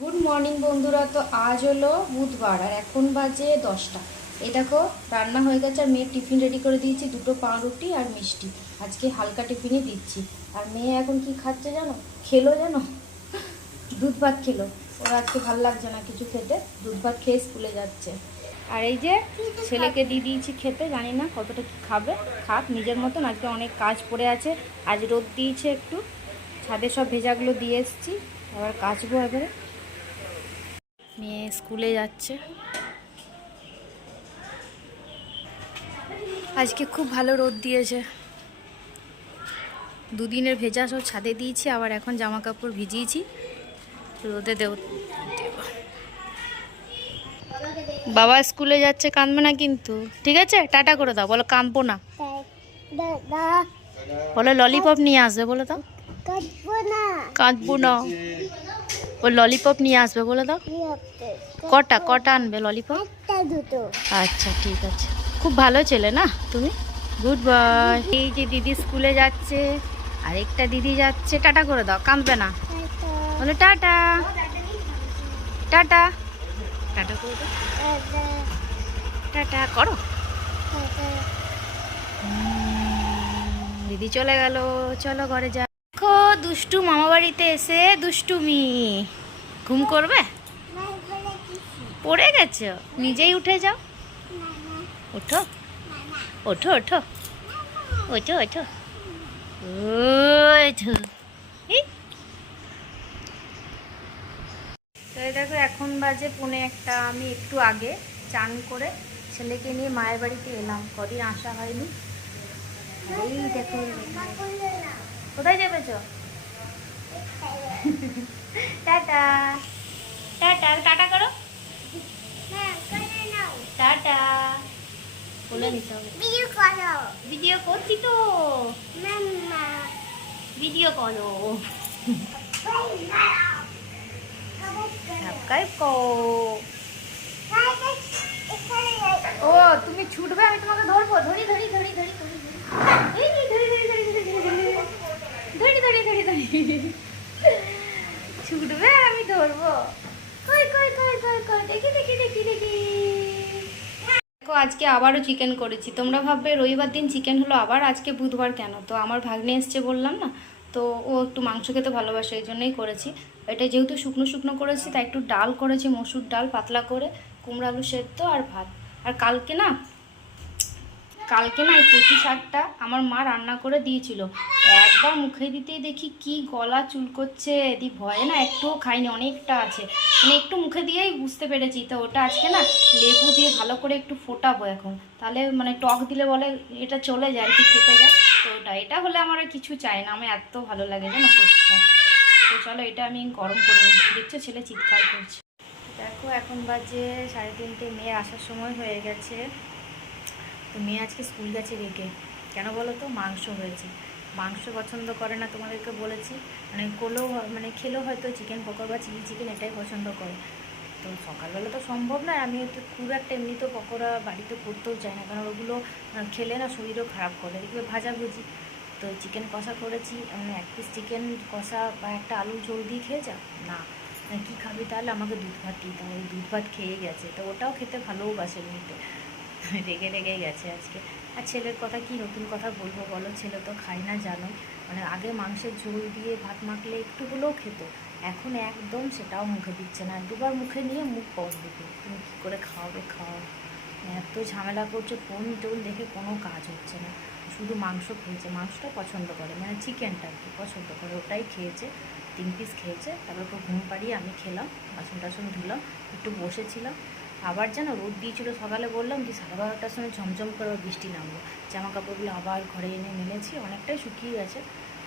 Good morning বন্ধুরা। তো আজ হলো বুধবার আর এখন বাজে 10টা। এই দেখো রান্না হয়ে গেছে আর মেয়ের টিফিন রেডি করে দিয়েছি, দুটো পাউরুটি আর মিষ্টি। আজকে হালকা টিফিনই দিচ্ছি। আর মেয়ে এখন কি খাচ্ছে জানো, খেলো জানো, দুধ ভাত খেলো। ওর আজকে ভালো লাগছে না কিছু খেতে, দুধ ভাত খেয়ে স্কুলে যাচ্ছে। আর এই যে ছেলেকে দিয়ে দিয়েছি খেতে, জানি না কতটা কি খাবে, খাক নিজের মতন। আজকে অনেক কাজ পড়ে আছে, আজ রোদ দিয়েছে একটু, ছাদে সব ভেজাগুলো দিয়ে এসেছি, আবার কাচবো এবারে। মেয়ে স্কুলে যাচ্ছে। আজকে খুব ভালো রোদ দিয়েছে, দুদিনের ভেজা সব ছাদে দিয়েছি, আবার এখন জামা কাপড় ভিজিয়েছি, রোদে দেব। বাবা স্কুলে যাচ্ছে, কাঁদবে না কিন্তু, ঠিক আছে? টাটা করে দাও, বলো কাঁদবো না, বলো ললিপপ নিয়ে আসবে, বলে দাও কাঁদবো না, ও ললিপপ নিয়ে আসবে বলে দাও। কটা কটা আনবে ললিপপ? আচ্ছা ঠিক আছে, খুব ভালো ছেলে না তুমি, গুড বয়। এই যে দিদি স্কুলে যাচ্ছে, আরেকটা দিদি যাচ্ছে, টাটা করে দাও, কাঁদবে না, বলো টাটা টাটা টাটা করে দাও, টাটা করো। দিদি চলে গেল, চলো ঘরে যা। দেখো দুষ্টু মামা বাড়িতে এসে দুষ্টুমি, ঘুম করবে, পড়ে গেছো, নিজেই উঠে যাও, ওঠো ওঠো ওঠো ওঠো ওঠো ওঠো। তো এই দেখো এখন বাজে 1:45। আমি একটু আগে চান করে ছেলেকে নিয়ে মায়ের বাড়িতে এলাম, কদিন আসা হয়নি। এই দেখো কোথায় যাবে চো, টাটা টাটা টাটা করো, টাটা বলে নিতে হবে। ভিডিও করছি তো, ভিডিও করো, সাবস্ক্রাইব করো। ও তুমি ছুটবে, আমি তোমাকে ধরবো, ধরি ধরি ধরি ধরি ধরি ধরি ধরি ধরি ধরি, ছুটবে আর আমি ধরবো, কই কই কই কই কই, দেখি দেখি দেখি দেখি। দেখো আজকে আবারও চিকেন করেছি। তোমরা ভাববে রবিবার দিন চিকেন হলো, আবার আজকে বুধবার কেন? তো আমার ভাগ্নে এসছে বললাম না, তো ও একটু মাংস খেতে ভালোবাসে, এই জন্যই করেছি। এটা যেহেতু শুকনো শুকনো করেছি, তাই একটু ডাল করেছি, মসুর ডাল পাতলা করে, কুমড়ো আলু সেদ্ধ আর ভাত। আর কালকে না এই কচি শাকটা আমার মা রান্না করে দিয়েছিল, একবার মুখে দিতেই দেখি কি গলা চুলকোচ্ছে, দি ভয়ে না একটুও খাইনি, অনেকটা আছে, মানে একটু মুখে দিয়েই বুঝতে পেরেছি। তো ওটা আজকে না লেবু দিয়ে ভালো করে একটু ফোটাবো এখন, তাহলে মানে টক দিলে বলে এটা চলে যায় আর কি, খেতে যায়। তো এটা হলে আমার আর কিছু চাই না, আমার এত ভালো লাগে জানো কচি শাক। তো চলো এটা আমি গরম করে নিই। দেখছো ছেলে চিৎকার করছে। দেখো এখন বাজে 3:30, মেয়ের আসার সময় হয়ে গেছে। তো মেয়ে আজকে স্কুল গেছে রেখে, কেন বলো তো, মাংস হয়েছে। মাংস পছন্দ করে না, তোমাদেরকে বলেছি, মানে খেলেও হয়তো চিকেন পকোড়া বা চিলি চিকেন এটাই পছন্দ করে। তো সকালবেলা তো সম্ভব নয়, আমি তো খুব একটা এমনি তো পকোড়া বাড়িতে করতেও চাই না, কারণ ওগুলো খেলে না শরীরও খারাপ করে, দেখবে ভাজাভুজি। তো চিকেন কষা করেছি, মানে 1 পিস চিকেন কষা বা একটা আলু ঝোল দিয়ে খেয়ে যাও না, কী খাবি তাহলে, আমাকে দুধ ভাত দিতে হবে, দুধ ভাত খেয়ে গেছে। তো ওটাও খেতে ভালোবাসে নিতে, রেগে রেগে গেছে আজকে। আর ছেলের কথা কি নতুন কথা বলবো বলো, ছেলে তো খায় না জানো, মানে আগে মাংসের ঝোল দিয়ে ভাত মাখলে একটু হলেও খেত, এখন একদম সেটাও মুখে দিচ্ছে না, দুবার মুখে নিয়ে মুখ পর দিতে, তুমি কী করে খাওয়াবে খাওয়াও, এত ঝামেলা করছে, ফোন টোন দেখে কোনো কাজ হচ্ছে না, শুধু মাংস খেয়েছে, মাংসটা পছন্দ করে, মানে চিকেনটা আর কি পছন্দ করে, ওটাই খেয়েছে, 3 পিস খেয়েছে। তারপর ওকে ঘুম পাড়িয়ে আমি খেলাম, বাসন টাসন ধুলাম, একটু বসেছিলাম। আবার যেন রোদ দিয়েছিল সকালে, বললাম যে 12:30টার সময় ঝমঝম করে বৃষ্টি নামলো, জামা কাপড়গুলো আবার ঘরে এনে মেলেছি, অনেকটাই শুকিয়ে গেছে।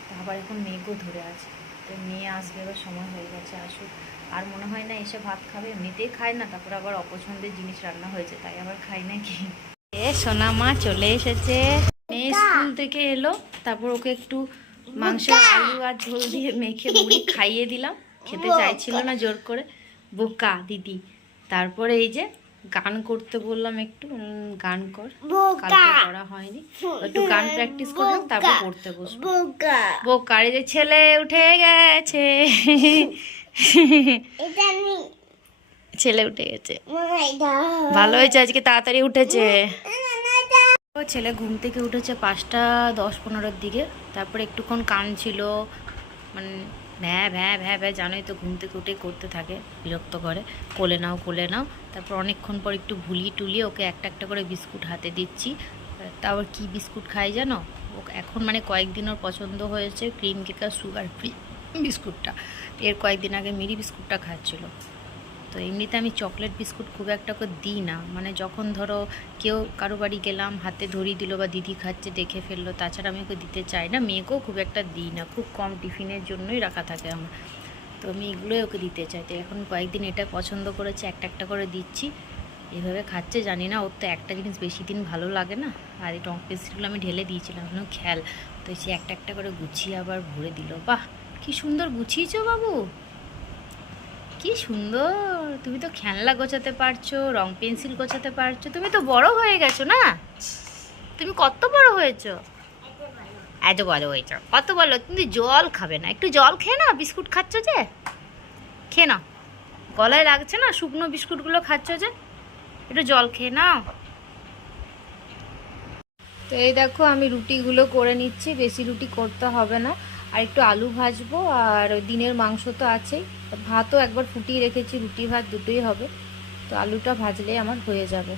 তো আবার এখন মেঘও ধরে আছে, তো মেয়ে আসবে, এবার সময় হয়ে গেছে, আসুক। আর মনে হয় না এসে ভাত খাবে, এমনিতেই খায় না, তারপর আবার অপছন্দের জিনিস রান্না হয়েছে, তাই আবার খাই নাকি। এ সোনা মা চলে এসেছে, মেয়ে স্কুল থেকে এলো, তারপর ওকে একটু মাংসের আলু আর ঝোল দিয়ে মেখে মুড়ি খাইয়ে দিলাম, খেতে চাইছিল না জোর করে, বোকা দিদি। তারপরে এই যে গান করতে বললাম একটু, গান কর, কালকে করা হয়নি, একটু গান প্র্যাকটিস করলাম, তারপর পড়তে বসবো। বোকা, এই যে ছেলে উঠে গেছে, ছেলে উঠে গেছে, ভালো হয়েছে আজকে তাড়াতাড়ি উঠেছে। ও ছেলে ঘুম থেকে উঠেছে 5:10-15 দিকে। তারপরে একটুক্ষণ কাঁদছিল, মানে ভ্যাঁ ভ্যাঁ ভ্যাঁ ভ্যাঁ, জানোই তো ঘুম থেকে উঠে করতে থাকে, বিরক্ত করে, কোলে নাও কোলে নাও। তারপর অনেকক্ষণ পর একটু ভুলিয়ে টুলিয়ে ওকে একটা একটা করে বিস্কুট হাতে দিচ্ছি। তারপর কি বিস্কুট খাই জানো, ও এখন মানে কয়েকদিন ওর পছন্দ হয়েছে ক্রিম কেক আর সুগার ফ্রি বিস্কুটটা। এর কয়েকদিন আগে মিরি বিস্কুটটা খাচ্ছিলো। তো এমনিতে আমি চকলেট বিস্কুট খুব একটা ওকে দিই না, মানে যখন ধরো কেউ কারো বাড়ি গেলাম হাতে ধরিয়ে দিল বা দিদি খাচ্ছে দেখে ফেললো, তাছাড়া আমি ওকে দিতে চাই না। মেয়েকেও খুব একটা দিই না, খুব কম টিফিনের জন্যই রাখা থাকে আমার। তো আমি এগুলোই ওকে দিতে চাই। তো এখন কয়েকদিন এটা পছন্দ করেছে, একটা একটা করে দিচ্ছি, এভাবে খাচ্ছে। জানি না, ওর তো একটা জিনিস বেশি দিন ভালো লাগে না। আর এই টক পেস্ট্রিগুলো আমি ঢেলে দিয়েছিলাম, খেয়াল, তো সে একটা একটা করে গুছিয়ে আবার ভরে দিল। বাহ, কি সুন্দর গুছিয়েছো বাবু, কি সুন্দর। তুমি তো খেলনা গোছাতে পারছো, রং পেন্সিল গোছাতে পারছো, তুমি তো বড় হয়ে গেছো না? তুমি কত বড় হয়েছো? এত বড় হয়েছো, কত বলো। তুমি জল খাবে না? একটু জল খেয়ে নাও, বিস্কুট খাচ্ছ যে, খেয়ে নাও, গলায় লাগছে না, শুকনো বিস্কুটগুলো খাচ্ছ যে, একটু জল খেয়ে নাও। তো এই দেখো আমি রুটিগুলো করে নিচ্ছি, বেশি রুটি করতে হবে না। আর একটু আলু ভাজবো, আর ওই দিনের মাংস তো আছেই, ভাতও একবার ফুটিয়ে রেখেছি, রুটি ভাত দুটোই হবে। তো আলুটা ভাজলেই আমার হয়ে যাবে।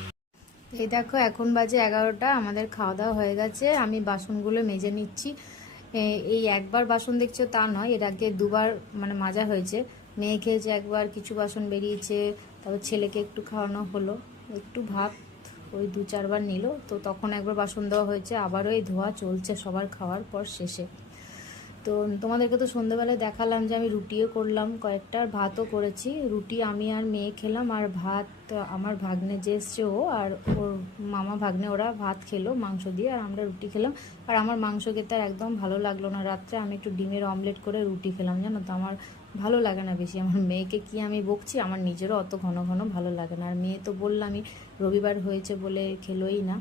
এই দেখো এখন বাজে 11টা, আমাদের খাওয়া দাওয়া হয়ে গেছে। আমি বাসনগুলো মেজে নিচ্ছি। এই একবার বাসন দেখছো তা নয়, এর আগে দুবার মানে মাজা হয়েছে। মেয়ে খেয়েছে একবার, কিছু বাসন বেরিয়েছে। তারপর ছেলেকে একটু খাওয়ানো হলো, একটু ভাত ওই 2-4 বার নিল, তো তখন একবার বাসন দেওয়া হয়েছে, আবারও এই ধোয়া চলছে সবার খাওয়ার পর শেষে। তো তোমাদেরকে তো সন্ধ্যেবেলায় দেখালাম যে আমি রুটিও করলাম কয়েকটা, আর ভাতও করেছি। রুটি আমি আর মেয়ে খেলাম, আর ভাত আমার ভাগ্নে যে এসছে ও আর ওর মামা ভাগ্নে ওরা ভাত খেলো মাংস দিয়ে, আর আমরা রুটি খেলাম। আর আমার মাংস খেতে আর একদম ভালো লাগলো না রাত্রে, আমি একটু ডিমের অমলেট করে রুটি খেলাম, জানো তো। আমার ভালো লাগে না বেশি, আমার মেয়েকে কি আমি বকছি, আমার নিজেরও অত ঘন ঘন ভালো লাগে না। আর মেয়ে তো বললামই রবিবার হয়েছে বলে খেলোই না।